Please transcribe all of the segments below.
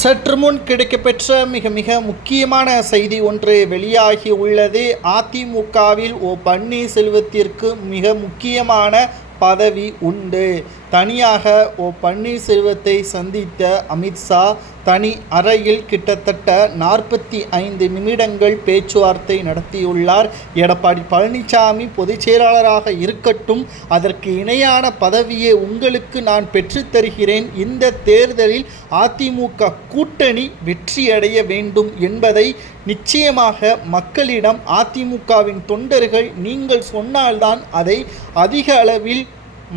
சற்று முன் கிடைக்கப்பெற்ற மிக மிக முக்கியமான செய்தி ஒன்று வெளியாகி உள்ளது. அதிமுகவில் ஓ பன்னீர்செல்வத்திற்கு மிக முக்கியமான பதவி உண்டு. தனியாக ஓ பன்னீர்செல்வத்தை சந்தித்த அமித்ஷா தனி அறையில் கிட்டத்தட்ட நாற்பத்தி ஐந்து நிமிடங்கள் பேச்சுவார்த்தை நடத்தியுள்ளார். எடப்பாடி பழனிசாமி பொதுச் செயலாளராக இருக்கட்டும் அதற்கு இணையான பதவியை உங்களுக்கு நான் பெற்றுத்தருகிறேன் இந்த தேர்தலில் அதிமுக கூட்டணி வெற்றியடைய வேண்டும் என்பதை நிச்சயமாக மக்களிடம் அதிமுகவின் தொண்டர்கள் நீங்கள் சொன்னால்தான் அதை அதிக அளவில்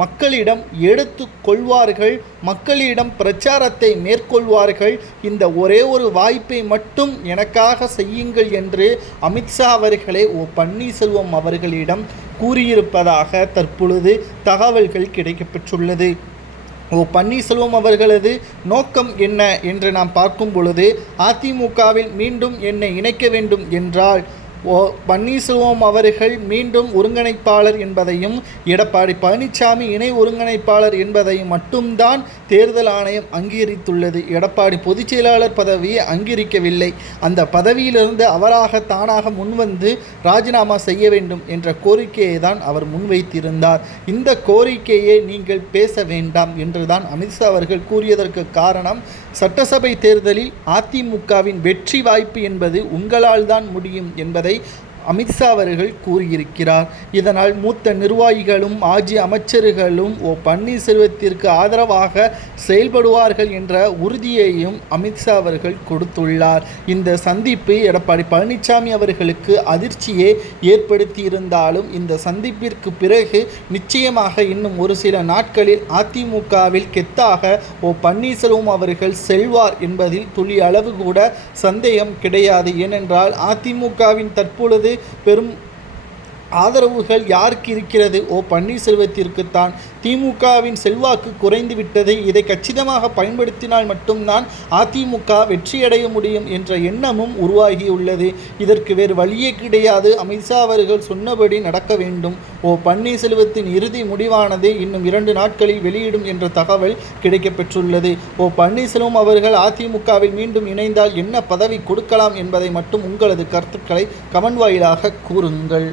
மக்களிடம் எடுத்து கொள்வார்கள் மக்களிடம் பிரச்சாரத்தை மேற்கொள்வார்கள். இந்த ஒரே ஒரு வாய்ப்பை மட்டும் எனக்காக செய்யுங்கள் என்று அமித்ஷா அவர்களே ஓ பன்னீர்செல்வம் அவர்களிடம் கூறியிருப்பதாக தற்பொழுது தகவல்கள் கிடைக்கப்பெற்றுள்ளது. ஓ பன்னீர்செல்வம் அவர்களது நோக்கம் என்ன என்று நாம் பார்க்கும் பொழுது அதிமுகவில் மீண்டும் என்னை இணைக்க வேண்டும் என்றால் ஓ பன்னீர்செல்வம் அவர்கள் மீண்டும் ஒருங்கிணைப்பாளர் என்பதையும் எடப்பாடி பழனிசாமி இணை ஒருங்கிணைப்பாளர் என்பதையும் மட்டும்தான் தேர்தல் ஆணையம் அங்கீகரித்துள்ளது. எடப்பாடி பொதுச் செயலாளர் பதவியை அங்கீகரிக்கவில்லை. அந்த பதவியிலிருந்து அவராக தானாக முன்வந்து ராஜினாமா செய்ய வேண்டும் என்ற கோரிக்கையை தான் அவர் முன்வைத்திருந்தார். இந்த கோரிக்கையை நீங்கள் பேச வேண்டாம் என்றுதான் அமித்ஷா அவர்கள் கூறியதற்கு காரணம் சட்டசபை தேர்தலில் அதிமுகவின் வெற்றி வாய்ப்பு என்பது உங்களால் தான் முடியும் என்பதை অনুযায়ী அமித்ஷா அவர்கள் கூறியிருக்கிறார். இதனால் மூத்த நிர்வாகிகளும் ஆட்சி அமைச்சர்களும் ஓ பன்னீர்செல்வத்திற்கு ஆதரவாக செயல்படுவார்கள் என்ற உறுதியையும் அமித்ஷா அவர்கள் கொடுத்துள்ளார். இந்த சந்திப்பு எடப்பாடி பழனிசாமி அவர்களுக்கு அதிர்ச்சியை ஏற்படுத்தியிருந்தாலும் இந்த சந்திப்பிற்கு பிறகு நிச்சயமாக இன்னும் ஒரு சில நாட்களில் அதிமுகவில் கெத்தாக ஓ பன்னீர்செல்வம் அவர்கள் செல்வார் என்பதில் துளி அளவு கூட சந்தேகம் கிடையாது. ஏனென்றால் அதிமுகவின் தற்பொழுது பெரும் ஆதரவுகள் யாருக்கு இருக்கிறது? ஓ பன்னீர்செல்வத்திற்குத்தான். திமுகவின் செல்வாக்கு குறைந்து விட்டதை இதை கச்சிதமாக பயன்படுத்தினால் மட்டும்தான் அதிமுக வெற்றியடைய முடியும் என்ற எண்ணமும் உருவாகியுள்ளது. இதற்கு வேறு வழியே கிடையாது. அமித்ஷா அவர்கள் சொன்னபடி நடக்க வேண்டும். ஓ பன்னீர்செல்வத்தின் இறுதி முடிவானது இன்னும் இரண்டு நாட்களில் வெளியிடும் என்ற தகவல் கிடைக்கப்பெற்றுள்ளது. ஓ பன்னீர்செல்வம் அவர்கள் அதிமுகவில் மீண்டும் இணைந்தால் என்ன பதவி கொடுக்கலாம் என்பதை மட்டும் உங்களது கருத்துக்களை கமன் வாயிலாக கூறுங்கள்.